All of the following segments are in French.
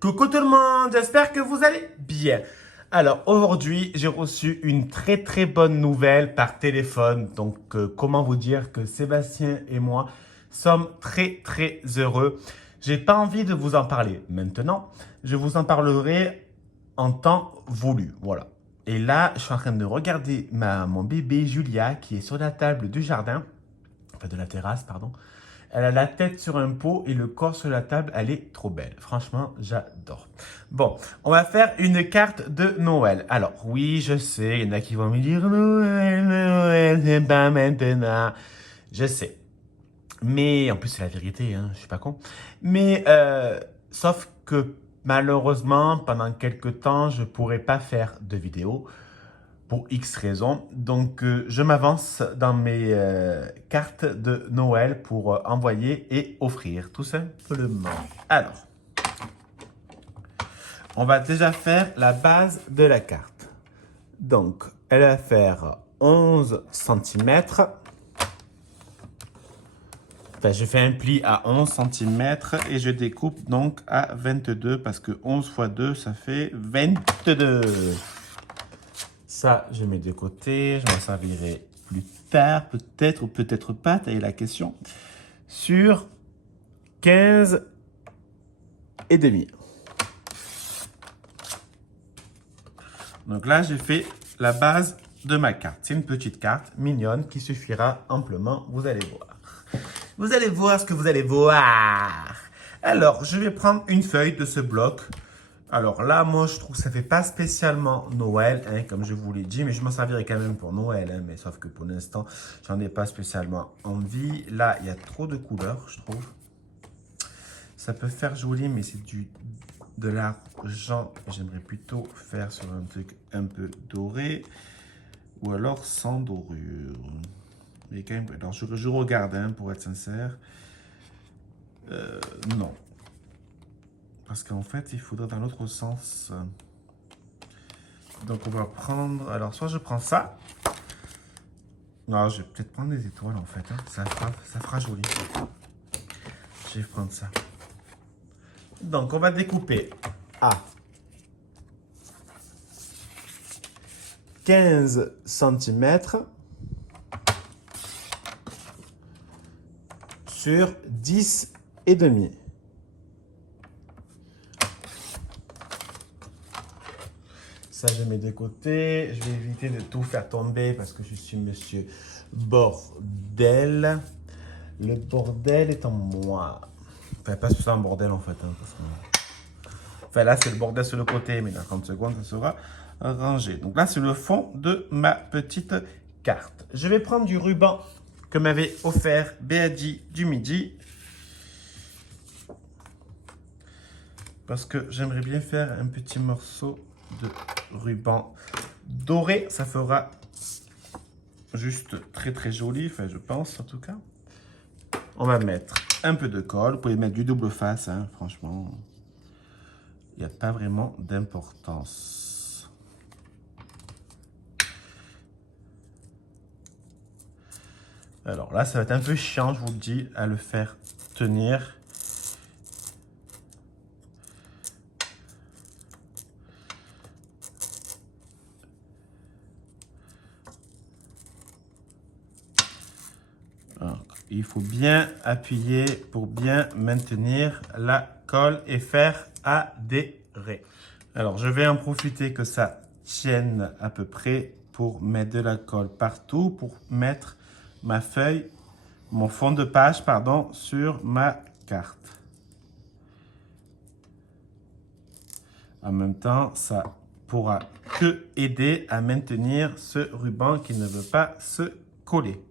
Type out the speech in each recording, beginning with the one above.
Coucou tout le monde, j'espère que vous allez bien. Alors aujourd'hui, j'ai reçu une très bonne nouvelle par téléphone. Donc comment vous dire que Sébastien et moi sommes très heureux. J'ai pas envie de vous en parler maintenant. Je vous en parlerai en temps voulu. Voilà. Et là, je suis en train de regarder mon bébé Julia qui est sur la table du jardin, enfin de la terrasse, pardon. Elle a la tête sur un pot et le corps sur la table. Elle est trop belle. Franchement, j'adore. Bon, on va faire une carte de Noël. Alors, oui, je sais, il y en a qui vont me dire Noël, c'est pas maintenant. Je sais. Mais, en plus, c'est la vérité, hein, je suis pas con. Mais, sauf que malheureusement, pendant quelques temps, je pourrai pas faire de vidéo pour X raisons. Donc, je m'avance dans mes cartes de Noël pour envoyer et offrir, tout simplement. Alors, on va déjà faire la base de la carte. Donc, elle va faire 11 cm. Enfin, je fais un pli à 11 cm et je découpe donc à 22 parce que 11 fois 2, ça fait 22. Ça, je mets de côté. Je m'en servirai plus tard, peut-être ou peut-être pas, tailler la question. Sur 15 et demi. Donc là, j'ai fait la base de ma carte. C'est une petite carte mignonne qui suffira amplement. Vous allez voir. Vous allez voir ce que vous allez voir. Alors, je vais prendre une feuille de ce bloc. Alors là, moi, je trouve que ça fait pas spécialement Noël, hein, comme je vous l'ai dit, mais je m'en servirai quand même pour Noël, hein, mais sauf que pour l'instant, j'en ai pas spécialement envie. Là, il y a trop de couleurs, je trouve. Ça peut faire joli, mais c'est de l'argent. J'aimerais plutôt faire sur un truc un peu doré, ou alors sans dorure. Mais quand même, alors je regarde, hein, pour être sincère. Non. Parce qu'en fait, il faudrait dans l'autre sens. Donc, on va prendre... Alors, soit je prends ça. Non, je vais peut-être prendre des étoiles, en fait. Hein. Ça fera joli. Je vais prendre ça. Donc, on va découper à 15 cm sur 10 et demi. Ça, je mets de côté. Je vais éviter de tout faire tomber parce que je suis monsieur bordel. Le bordel est en moi. Enfin, pas c'est un bordel en fait. Hein, parce que... Enfin, là, c'est le bordel sur le côté, mais dans 30 secondes, ça sera rangé. Donc là, c'est le fond de ma petite carte. Je vais prendre du ruban que m'avait offert Béadi du midi. Parce que j'aimerais bien faire un petit morceau de ruban doré. Ça fera juste très joli, enfin je pense en tout cas. On va mettre un peu de colle. Vous pouvez mettre du double face, hein, franchement. Il n'y a pas vraiment d'importance. Alors là, ça va être un peu chiant, je vous le dis, à le faire tenir. Alors, il faut bien appuyer pour bien maintenir la colle et faire adhérer. Alors, je vais en profiter que ça tienne à peu près pour mettre de la colle partout, pour mettre ma feuille, mon fond de page, pardon, sur ma carte. En même temps, ça pourra que aider à maintenir ce ruban qui ne veut pas se coller.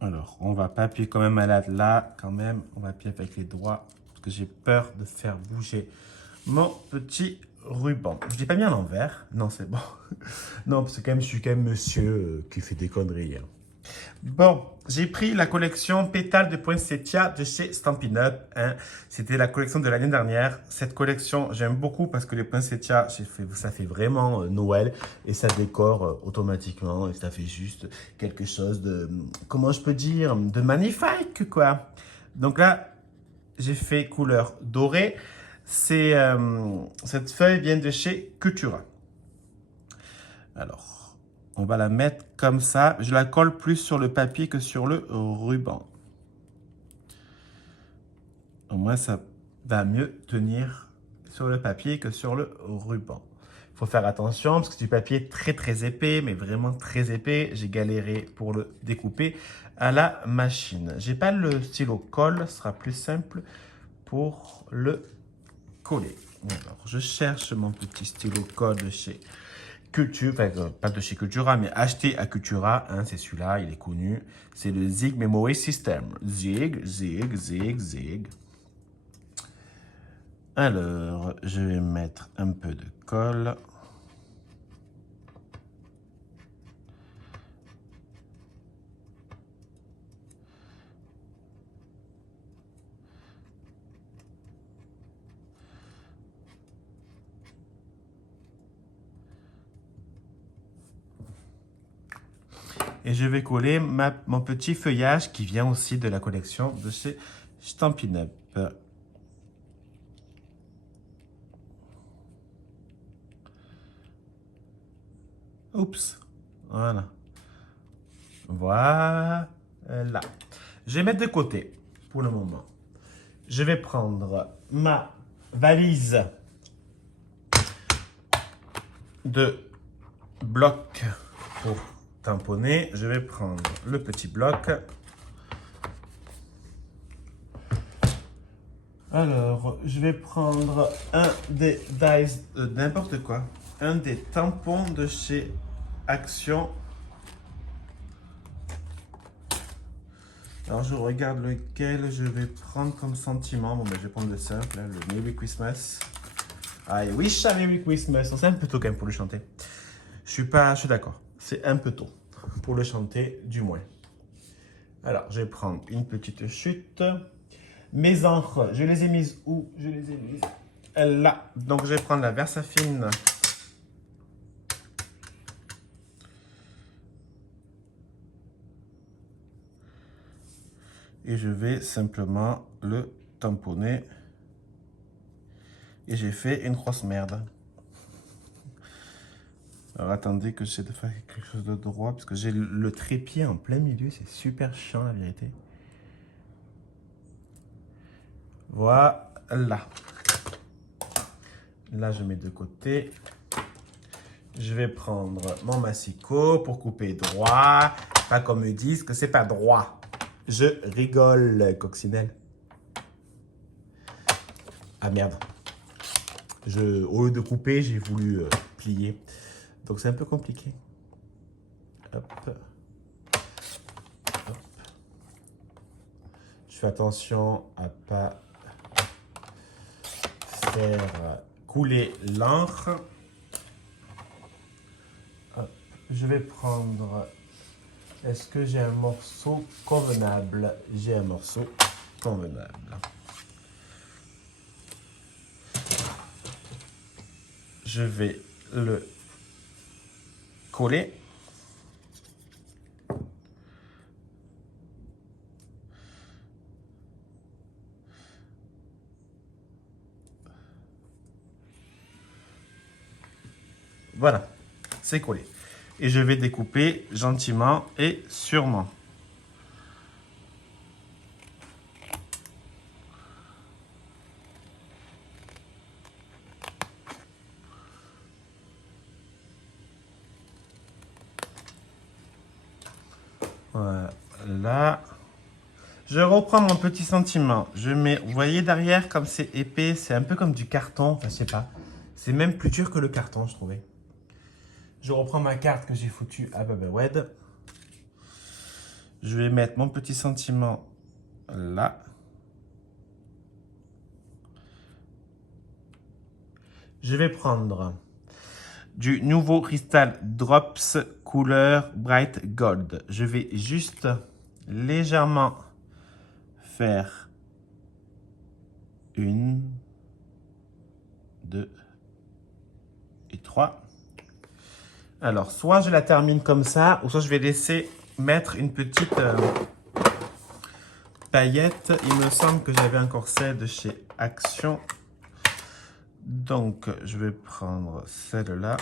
Alors, on va pas appuyer quand même à là, quand même. On va appuyer avec les doigts, parce que j'ai peur de faire bouger mon petit ruban. Je l'ai pas mis à l'envers. Non, c'est bon. Non, parce que quand même, je suis quand même monsieur qui fait des conneries. Hein. Bon, j'ai pris la collection Pétales de Poinsettia de chez Stampin' Up, hein. C'était la collection de l'année dernière. Cette collection, j'aime beaucoup parce que les poinsettias, ça fait vraiment Noël et ça décore automatiquement et ça fait juste quelque chose de, comment je peux dire, de magnifique, quoi. Donc là, j'ai fait couleur dorée. Cette feuille vient de chez Cultura. Alors, on va la mettre comme ça. Je la colle plus sur le papier que sur le ruban. Au moins, ça va mieux tenir sur le papier que sur le ruban. Il faut faire attention parce que c'est du papier très épais, mais vraiment très épais. J'ai galéré pour le découper à la machine. J'ai pas le stylo colle, ce sera plus simple pour le coller. Alors, je cherche mon petit stylo colle de chez Cultura, enfin, pas de chez Cultura, mais acheté à Cultura, hein, c'est celui-là, il est connu. C'est le Zig Memory System. Zig. Alors, je vais mettre un peu de colle. Et je vais coller mon petit feuillage qui vient aussi de la collection de chez Stampin' Up. Oups, voilà. Voilà. Je vais mettre de côté pour le moment. Je vais prendre ma valise de blocs pour tamponner. Je vais prendre le petit bloc. Alors, je vais prendre un des dies, n'importe quoi, un des tampons de chez Action. Alors, je regarde lequel je vais prendre comme sentiment. Bon, ben, je vais prendre le simple, hein, le Merry Christmas. I wish a Merry Christmas. C'est un peu tôt quand même pour le chanter. Je suis d'accord. C'est un peu tôt pour le chanter, du moins. Alors, je vais prendre une petite chute. Mes encres, je les ai mises où? Je les ai mises là. Donc, je vais prendre la Versafine. Et je vais simplement le tamponner. Et j'ai fait une grosse merde. Alors, attendez que j'essaie de faire quelque chose de droit, parce que j'ai le trépied en plein milieu. C'est super chiant, la vérité. Voilà. Là, je mets de côté. Je vais prendre mon massicot pour couper droit. Pas comme me disent que c'est pas droit. Je rigole, coccinelle. Ah merde. Au lieu de couper, j'ai voulu plier. Donc c'est un peu compliqué. Hop. Hop. Je fais attention à pas faire couler l'encre. Je vais prendre... Est-ce que j'ai un morceau convenable? J'ai un morceau convenable. Je vais le coller. Voilà, c'est collé. Et je vais découper gentiment et sûrement. Voilà. Je reprends mon petit sentiment. Je mets, vous voyez derrière, comme c'est épais, c'est un peu comme du carton. Enfin, je sais pas. C'est même plus dur que le carton, je trouvais. Je reprends ma carte que j'ai foutue à Babawed. Je vais mettre mon petit sentiment là. Je vais prendre du nouveau Crystal Drops couleur Bright Gold. Je vais juste légèrement faire 1, 2 et 3. Alors, soit je la termine comme ça, ou soit je vais laisser mettre une petite paillette. Il me semble que j'avais encore celle de chez Action. Donc, je vais prendre celle-là.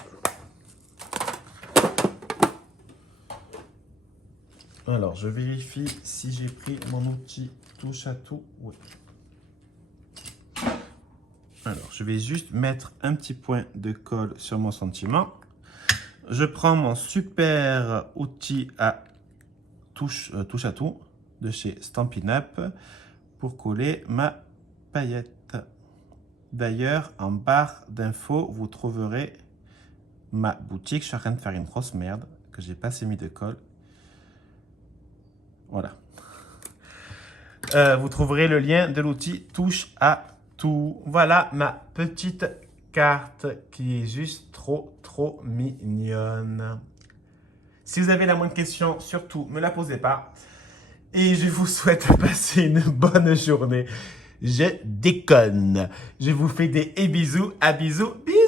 Alors, je vérifie si j'ai pris mon outil touche à tout. Oui. Alors, je vais juste mettre un petit point de colle sur mon sentiment. Je prends mon super outil à touche à tout de chez Stampin' Up pour coller ma paillette. D'ailleurs, en barre d'infos, vous trouverez ma boutique. Je suis en train de faire une grosse merde que j'ai pas assez mis de colle. Voilà. Vous trouverez le lien de l'outil touche à tout. Voilà ma petite carte qui est juste trop mignonne. Si vous avez la moindre question, surtout, ne me la posez pas. Et je vous souhaite de passer une bonne journée. Je déconne. Je vous fais des bisous. À bisous. Bisous.